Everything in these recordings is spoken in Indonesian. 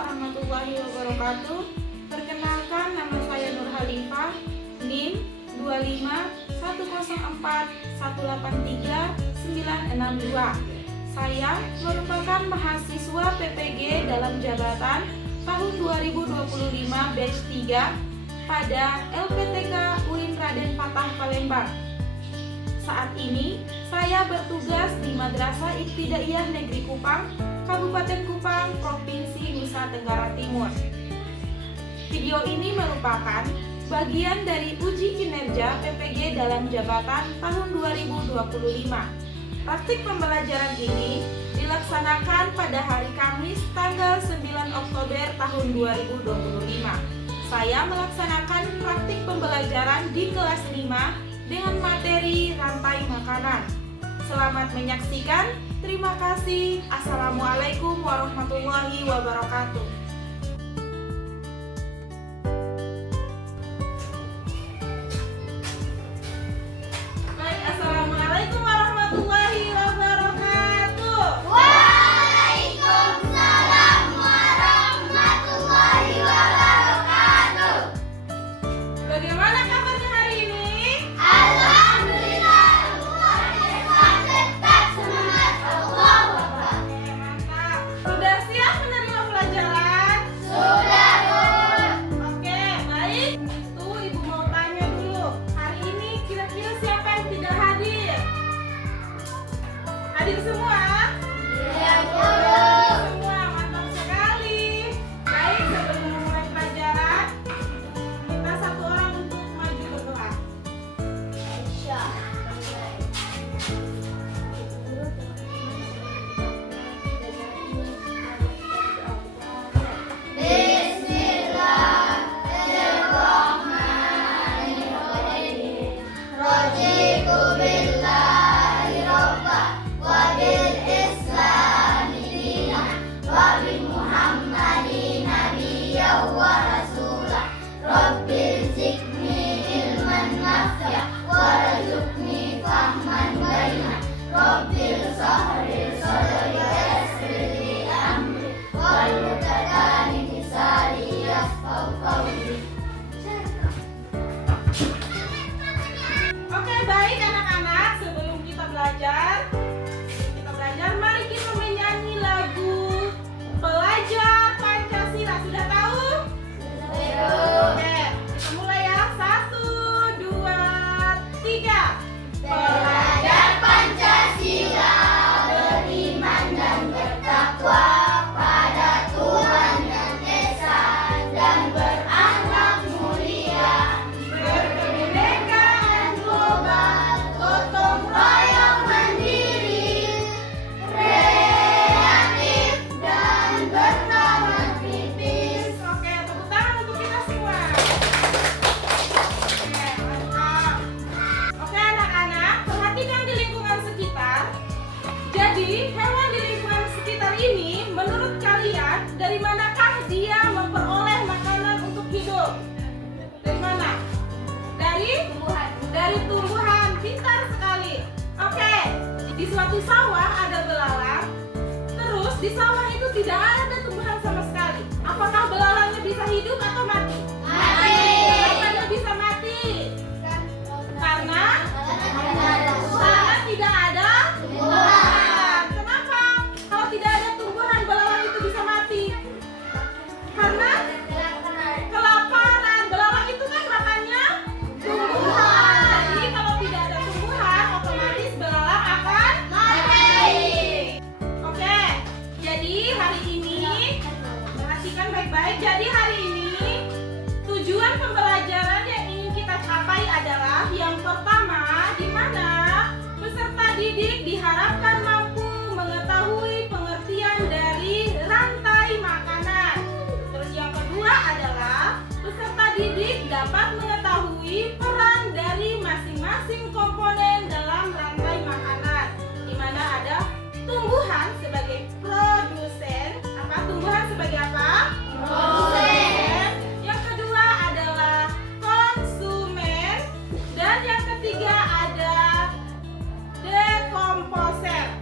warahmatullahi wabarakatuh. Perkenalkan, nama saya Nur Halifah, NIM 25141839962. Saya merupakan mahasiswa PPG dalam jabatan tahun 2025 batch 3 pada LPTK UIN Raden Fatah Palembang. Saat ini saya bertugas di Madrasah Ibtidaiyah Negeri Kupang, Kabupaten Kupang, Provinsi Nusa Tenggara Timur. Video ini merupakan bagian dari uji kinerja PPG dalam jabatan tahun 2025. Praktik pembelajaran ini dilaksanakan pada hari Kamis tanggal 9 Oktober tahun 2025. Saya melaksanakan praktik pembelajaran di kelas 5 dengan materi rantai makanan. Selamat menyaksikan. Terima kasih. Assalamualaikum warahmatullahi wabarakatuh. Baik, assalamualaikum warahmatullahi wabarakatuh. Waalaikumsalam warahmatullahi wabarakatuh. Bagaimana kabarnya hari ini? Alhamdulillah, tetap semangat. Allahu Akbar. Oke, mantap. Sudah siap menerima pelajaran? Sudah, Bu. Oke, baik. Itu Ibu mau tanya dulu. Hari ini kira-kira siapa yang tidak hadir? Hadir semua? Iya, Bu. Semua, mantap sekali. Baik, sebelum memulai pelajaran, kita satu orang untuk maju ke kelas. Bismillahirrahmanirrahim. Raditu billahi robba wa bil islami dinan wa bi Muhammadin nabiyyan wa rasulah. Rabbil zidni ilman nafi'a warzuqni fahman bayyina. Rabbil sahril sadri yassir li amri wal qadani misali yasfau qawli. Oke, baik anak-anak, sebelum kita belajar, mari kita menyanyi lagu Pelajar Pancasila. Sudah tahu? Oke, kita mulai ya. 1, 2, 3. Pelajar Pancasila beriman dan bertakwa pada Tuhan yang Esa dan berakhlak mulia, berkebinekaan global, gotong royong mandiri, kreatif dan bernalar kritis. Oke, tepuk tangan untuk kita semua. Oke, mantap. Oke anak-anak, perhatikan di lingkungan sekitar. Jadi, hewan di lingkungan sekitar ini, menurut kalian, dari manakah dia memperoleh makanan untuk hidup? Dari mana? Dari tumbuhan. Pintar sekali. Oke, di suatu sawah ada belalang. Terus di sawah itu tidak ada tumbuhan sama sekali. Apakah belalangnya bisa hidup atau mati? Kenapa dia bisa mati? Karena tidak ada tumbuhan. Kenapa? Kalau tidak ada tumbuhan, belalang itu bisa mati. Karena kelaparan. Belalang itu kan makannya tumbuhan. Jadi kalau tidak ada tumbuhan, otomatis belalang akan mati. Oke, jadi hari ini perhatikan baik-baik. Jadi hari ini tujuan pembelajaran yang ingin kita capai adalah yang pertama, di mana peserta didik diharapkan mampu mengetahui pengertian dari rantai makanan. Terus yang kedua adalah peserta didik dapat mengetahui peran dari masing-masing komponen dalam rantai makanan, di mana ada tumbuhan sebagai produsen. Tumbuhan sebagai apa? Produsen. Yang kedua adalah konsumen. Dan yang ketiga ada dekomposer.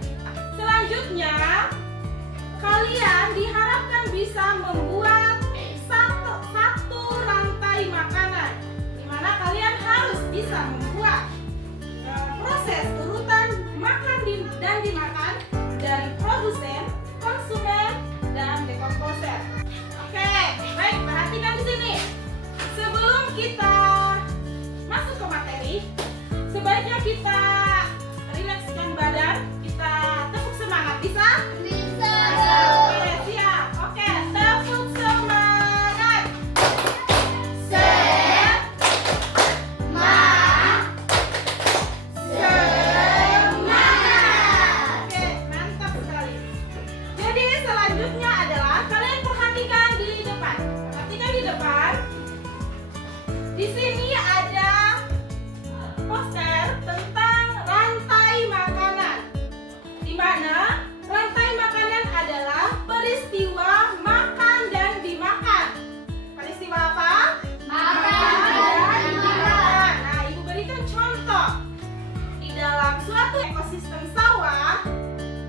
selanjutnya adalah kalian perhatikan di depan. Perhatikan di depan. Di sini ada poster tentang rantai makanan. Di mana rantai makanan adalah peristiwa makan dan dimakan. Peristiwa apa? Makan dan dimakan. Nah, Ibu berikan contoh. Di dalam suatu ekosistem sawah,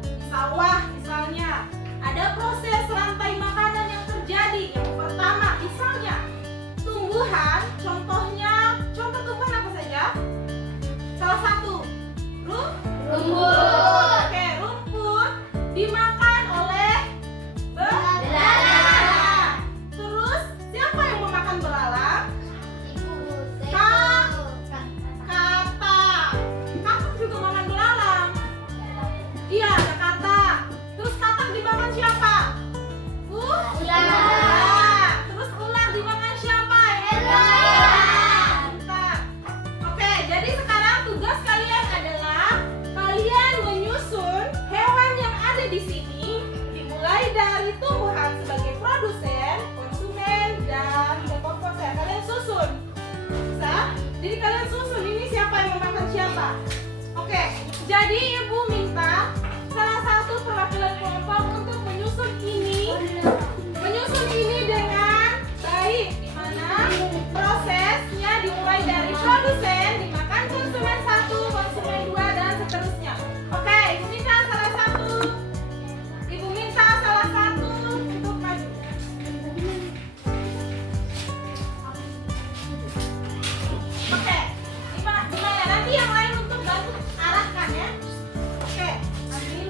di sawah misalnya, ada proses rantai makanan yang terjadi. Yang pertama, misalnya tumbuhan, contoh tumbuhan apa saja? Salah satu, Rumput. Oke, rumput dimakan oleh Belalang. Terus siapa yang memakan belalang? Katak. Katak juga makan belalang. Iya, ada katak. Terus katak dimakan siapa? Ular. Terus ular dimakan siapa? Hewan. Bentar. Oke, jadi sekarang tugas kalian adalah kalian menyusun hewan yang ada di sini, dimulai dari tumbuhan sebagai produsen, konsumen, dan dekomposer. Kalian susun. Bisa? Jadi kalian susun ini siapa yang memakan siapa. Oke, jadi Ibu minta salah satu perwakilan kelompok untuk menyusun ini dengan baik, di mana prosesnya dimulai dari produsen, dimakan konsumen 1, konsumen 2, dan seterusnya. Oke, Ibu minta salah satu untuk maju. Oke, gimana? Nanti yang lain untuk bantu arahkan ya. Oke, ambil.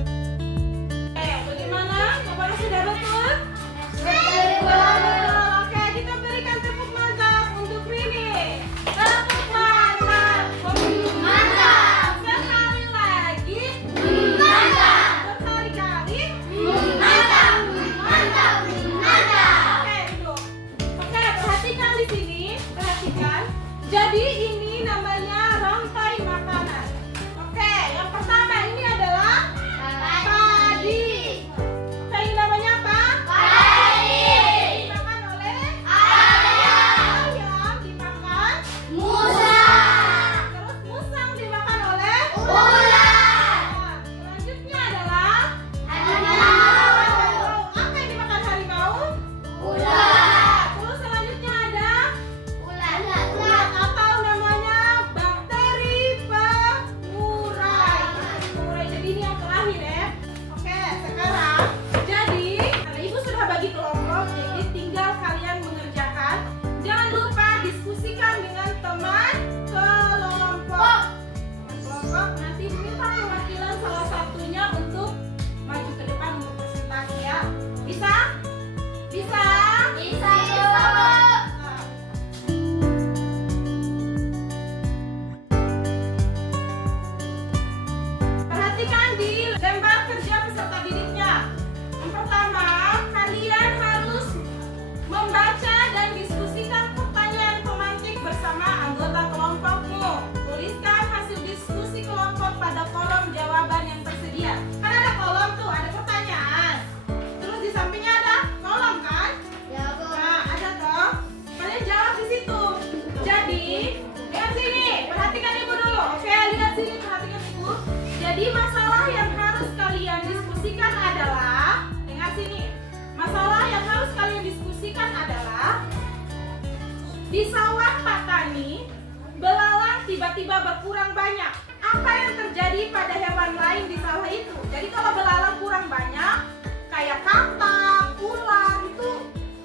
Oke, bagaimana? Apakah sudah betul? Betul. Oke, kita berikan tepuk mantap untuk Rini. Tepuk mantap. Mantap. Sekali lagi. Mantap. Berkali-kali. Mantap. Mantap. Mantap. Oke, duduk. Oke, perhatikan di sini. Perhatikan. Jadi ini namanya rantai makanan. Oke, yang pertama ini adalah padi. Oke, ini namanya apa? Padi. Dimakan oleh Ayam. ayam, dimakan. Musang. Terus musang dimakan oleh Ular. Selanjutnya adalah Harimau. apa yang dimakan harimau? Ular. Terus selanjutnya ada Ular. atau namanya bakteri pengurai. Jadi ini yang terakhir ya. Oke, sekarang jadi karena Ibu sudah bagi kelompok, jadi tinggal kalian mengerjakan. Jangan lupa diskusikan dengan teman kelompok. Kelompok nanti minta perwakilan salah satunya untuk maju ke depan untuk presentasi ya. Bisa? Bisa? Bisa. Nah, perhatikan di lembar kerja peserta didiknya. Yang pertama, kalian harus membaca dan diskusikan pertanyaan pemantik bersama anggota kelompokmu. Tuliskan hasil diskusi kelompok pada kolom jawaban yang tersedia. Kan ada kolom tuh, ada pertanyaan. Terus di sampingnya ada kolom kan? Nah, ada toh. Kalian jawab di situ. Jadi, lihat sini, perhatikan Ibu dulu. Oke, lihat sini, perhatikan Ibu. Jadi masalah yang harus kalian diskusikan adalah, dengar sini. Masalah yang harus kalian diskusikan adalah di sawah Pak Tani, belalang tiba-tiba berkurang banyak. Apa yang terjadi pada hewan lain di sawah itu? Jadi kalau belalang kurang banyak, kayak katak, ular itu,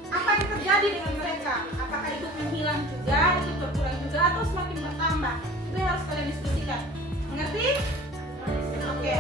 apa yang terjadi dengan mereka? Apakah itu menghilang juga, itu berkurang juga, atau semakin bertambah? Itu yang harus kalian diskusikan. Mengerti? Oke.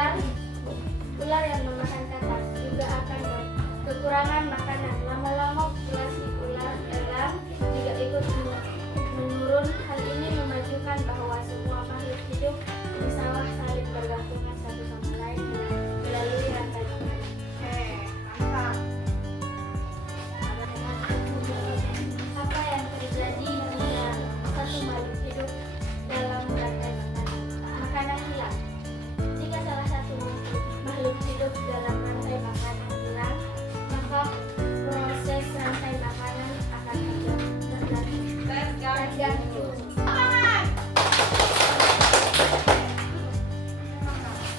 Ular yang memakan katak juga akan kekurangan makanan. Lama-lama populasi ular elang juga ikut menurun. Hal ini memajukan bahwa semua makhluk hidup di sawah saling bergantungan satu sama lain melalui rantai makanan. Mantap. Apa yang terjadi jika satu makhluk hidup dalam rantai makanan? Makanan hilang. Jika salah satu makhluk hidup dalam rantai makanan hilang, maka proses rantai makanan akan terganggu. Tangan.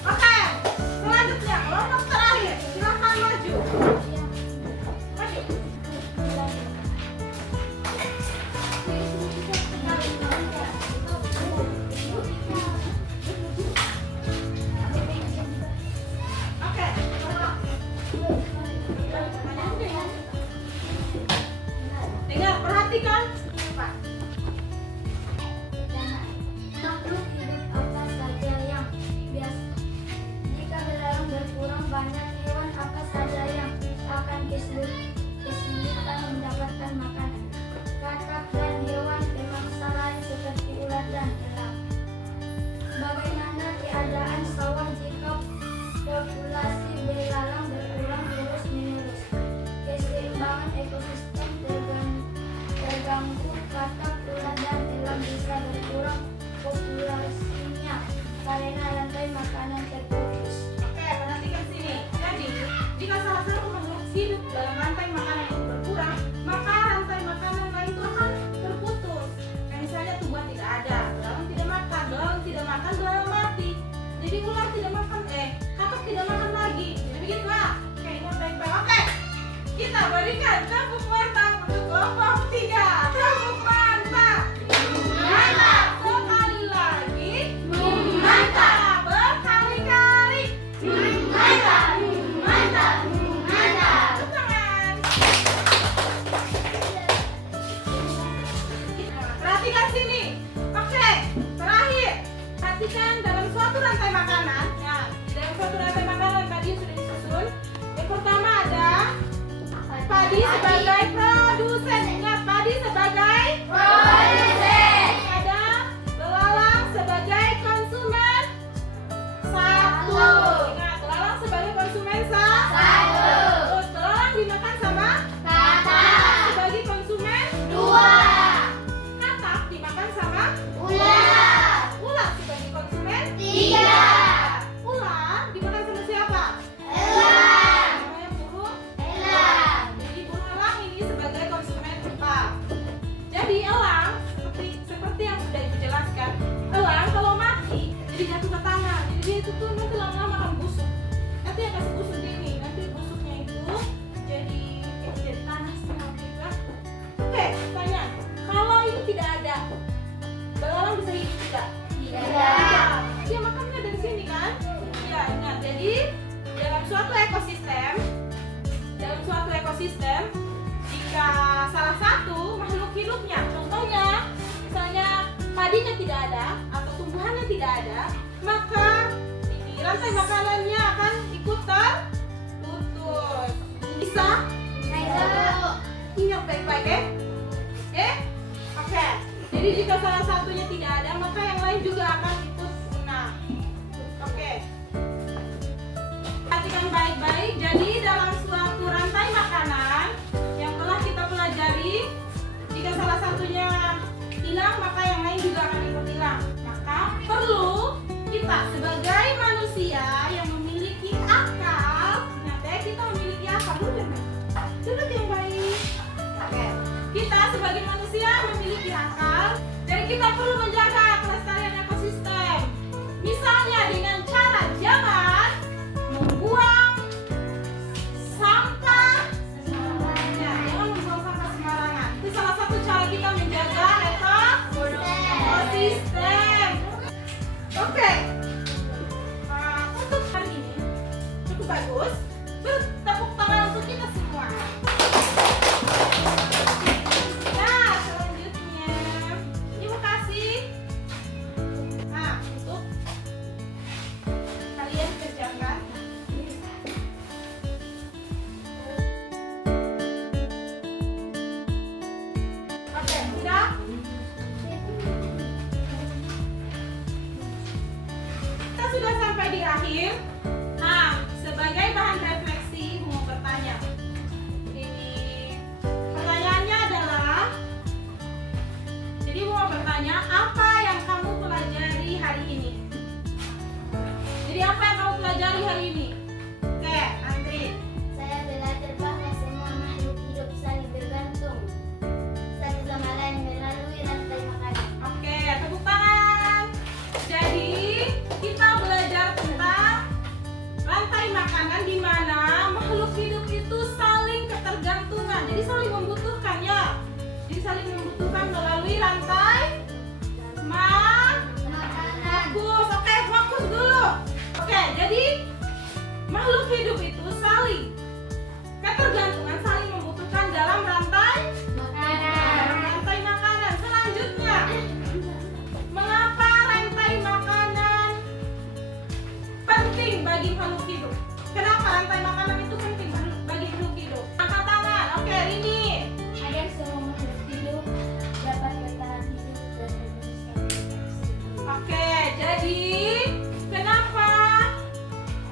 Oke, selanjutnya kelompok terakhir. Silakan maju. Maju. Oke. Dengar, perhatikan. Pak. Makhluk hidup apa saja yang biasa? Jika belalang berkurang, banyak hewan apa saja yang akan kesulitan mendapatkan makanan? Katak dan hewan pemangsa lain seperti ular dan elang. Bagaimana keadaan sawah jika populasi belalang berkurang terus-menerus? Keseimbangan ekosistem terganggu. Katak, ular dan elang bisa berkurang populasinya karena rantai makanan terputus. Oke, perhatikan sini. Jadi, jika salah satu makhluk hidup dalam rantai makanan itu berkurang, maka rantai makanan lain itu akan terputus. Kayak misalnya tubuh tidak ada, belalang tidak makan, belalang mati. Jadi ular tidak makan, katak tidak makan lagi. Jadi begitu lah. Oke, ingat baik-baik. Oke, kita berikan tepuk tangan untuk kelompok 3. Tepuk mantap. Mantap. Sekali lagi. Mantap. Berkali-kali. Mantap. Mantap. Mantap. Tepuk tangan. Perhatikan sini. Oke, terakhir. Perhatikan dalam suatu rantai makanan. Nah, di dalam suatu rantai makanan tadi sudah disusun. Yang pertama ada padi sebagai produsen. Ingat, padi sebagai Produsen. ada belalang sebagai konsumen satu. Ingat, belalang sebagai konsumen Satu. Terus belalang dimakan sama Katak. sebagai konsumen 2. katak dimakan sama Ular. ular sebagai konsumen 3. ular dimakan sama siapa? Elang. Namanya burung. Elang. Jadi burung elang ini sebagai konsumen 4. Jadi elang seperti yang sudah dijelaskan, elang kalau mati jadi jatuh ke tanah. Jadi dia itu tuh nanti lama-lama akan busuk. Nanti yang kasih busuk ini, nanti busuknya itu jadi tanah setengah juga. Oke, tanya, kalau ini tidak ada, belalang bisa hidup tidak? Tidak. Dia makannya dari sini kan? Iya, ingat. Jadi dalam suatu ekosistem, jika salah satu makhluk hidupnya, contohnya misalnya padinya tidak ada atau tumbuhannya tidak ada, maka ini rantai makanannya akan ikut terputus. Bisa? Ingat baik-baik ya. Oke. Jadi jika salah satunya tidak ada, maka yang lain juga akan ikut punah. Oke. Perhatikan baik-baik. Jadi dalam suatu rantai makanan yang telah kita pelajari, jika salah satunya hilang, maka yang lain juga akan ikut hilang. Maka perlu kita sebagai manusia yang memiliki akal, kita memiliki akal, duduk yang baik. Oke. Kita sebagai manusia memiliki akal dan kita perlu menjaga kelestarian ekosistem. Misalnya dengan cara jangan membuang sampah sembarangan. Jangan membuang sampah sembarangan. Itu salah satu cara kita menjaga ekosistem. Oke. Untuk hari ini cukup bagus. Bertepuk tangan untuk kita semua. Nah, selanjutnya terima kasih makanan di mana makhluk hidup itu saling ketergantungan. Jadi saling membutuhkan ya. Jadi saling membutuhkan melalui rantai Makanan. fokus. Oke, fokus dulu. Oke, jadi makhluk hidup itu saling ketergantungan, saling membutuhkan dalam rantai makanan. Selanjutnya, mengapa rantai makanan penting bagi makhluk hidup? Kenapa rantai makanan itu penting bagi makhluk hidup? Angkat tangan. Oke, ini. Agar semua makhluk hidup dapat bertahan hidup dan berprestasi. Oke, jadi kenapa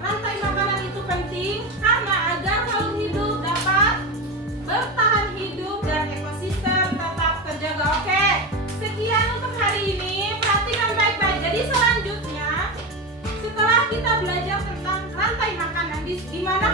rantai makanan itu penting? Karena agar makhluk hidup dapat bertahan hidup dan ekosistem tetap terjaga. Oke, sekian untuk hari ini. Perhatikan baik-baik. Jadi selanjutnya, setelah kita belajar tentang rantai makanan, di mana